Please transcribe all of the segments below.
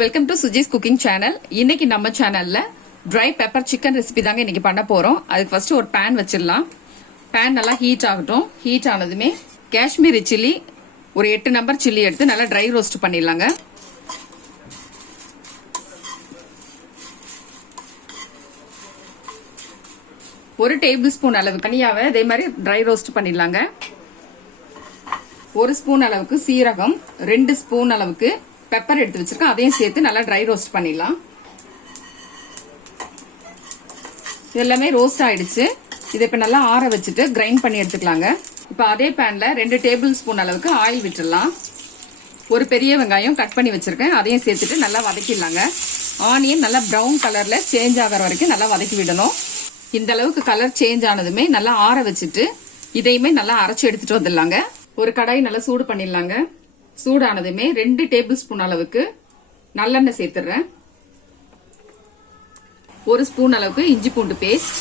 Welcome to Suji's cooking channel. இன்னைக்கு நம்ம சேனல்ல ட்ரை பெப்பர் சிக்கன் ரெசிபி தாங்க இன்னைக்கு பண்ண போறோம். அதுக்கு ஃபர்ஸ்ட் ஒரு பேன் வச்சிடலாம். பேன் நல்லா ஹீட் ஆகட்டும். ஹீட் ஆனதுமே காஷ்மீரி சில்லி ஒரு 8 நம்பர் சில்லி எடுத்து நல்லா ட்ரை ரோஸ்ட் பண்ணிடலாங்க. ஒரு டேபிள் ஸ்பூன் அளவு தனியாவை இதே மாதிரி ட்ரை ரோஸ்ட் பண்ணிடலாங்க. 1 ஸ்பூன் அளவுக்கு சீரகம், 2 ஸ்பூன் அளவுக்கு பெப்பர் எடுத்து வச்சிருக்கேன். அதையும் சேர்த்து நல்லா ட்ரை ரோஸ்ட் பண்ணிடலாம். எல்லாமே ரோஸ்ட் ஆயிடுச்சு. இதை இப்ப நல்லா ஆற வச்சுட்டு கிரைண்ட் பண்ணி எடுத்துக்கலாங்க. இப்ப அதே பேன்ல 2 டேபிள் ஸ்பூன் அளவுக்கு ஆயில் விட்டுடலாம். ஒரு பெரிய வெங்காயம் கட் பண்ணி வச்சிருக்கேன். அதையும் சேர்த்துட்டு நல்லா வதக்கிடலாங்க. ஆனியன் நல்லா பிரவுன் கலர்ல சேஞ்ச் ஆகிற வரைக்கும் நல்லா வதக்கி விடணும். இந்த அளவுக்கு கலர் சேஞ்ச் ஆனதுமே நல்லா ஆற வச்சுட்டு இதையுமே நல்லா அரைச்சு எடுத்துட்டு வந்துடலாங்க. ஒரு கடாய் நல்லா சூடு பண்ணிடலாங்க. சூடானதுமே 2 டேபிள் ஸ்பூன் அளவுக்கு நல்லெண்ணெய் சேர்த்துறேன். 1 ஸ்பூன் அளவுக்கு இஞ்சி பூண்டு பேஸ்ட்.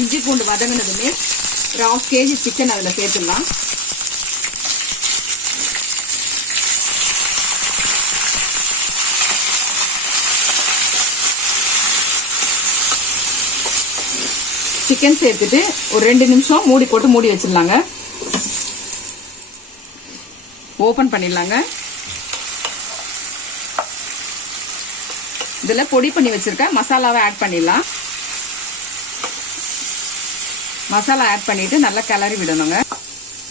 இஞ்சி பூண்டு வதங்கினதுமே 1/2 kg சிக்கன் அதுல சேர்த்துடலாம். சிக்கன் சேர்த்துட்டு ஒரு 2 நிமிஷம் மூடி போட்டு மூடி வச்சிடலாங்க. ஓபன் பண்ணிடலாங்க. இதுல பொடி பண்ணி வச்சிருக்க மசாலாவை ஆட் பண்ணிடலாம். மசாலா ஆட் பண்ணிட்டு நல்லா கிளறி விடணுங்க.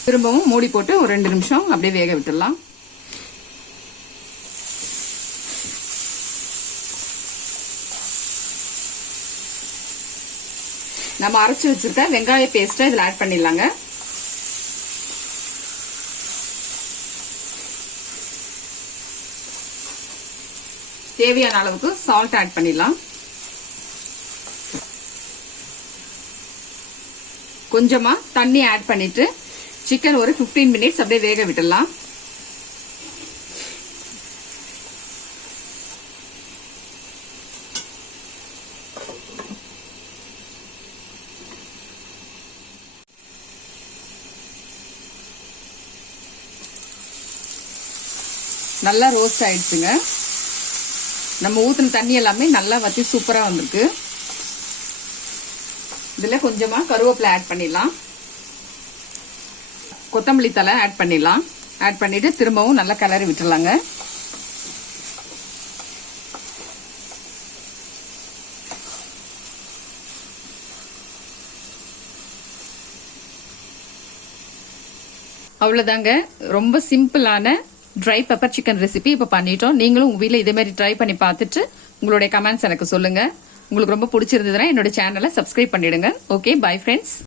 திரும்பவும் மூடி போட்டு ஒரு 2 நிமிஷம் அப்படியே வேக விட்டுடலாம். நம்ம அரைச்சு வச்சிருக்க வெங்காய பேஸ்ட இதுல ஆட் பண்ணிடலாங்க. தேவையான அளவுக்கு சால்ட் ஆட் பண்ணிடலாம். கொஞ்சமா தண்ணி ஆட் பண்ணிட்டு சிக்கன் ஒரு 15 மினிட்ஸ் அப்படியே வேக விட்டுடலாம். நல்லா ரோஸ்ட் ஆயிடுச்சுங்க. நம்ம ஊத்துன தண்ணி எல்லாமே நல்லா வத்தி சூப்பரா வந்திருக்கு. இதுல கொஞ்சமா கருவேப்பிலை ஆட் பண்ணிடலாம். கொத்தமல்லி தழை ஆட் பண்ணிடலாம். ஆட் பண்ணிட்டு திரும்பவும் நல்லா கிளறி விட்டுறலாங்க. அவ்வளவுதாங்க. ரொம்ப சிம்பிளான ட்ரை பெப்பர் சிக்கன் ரெசிபி இப்ப பண்ணிட்டோம். நீங்களும் உங்க வீட்ல இதே மாதிரி ட்ரை பண்ணி பார்த்துட்டு உங்களுடைய கமெண்ட்ஸ் எனக்கு சொல்லுங்க. உங்களுக்கு ரொம்ப பிடிச்சிருந்ததுன்னா என்னோட சேனலை சப்ஸ்கிரைப் பண்ணிடுங்க. Okay, bye friends.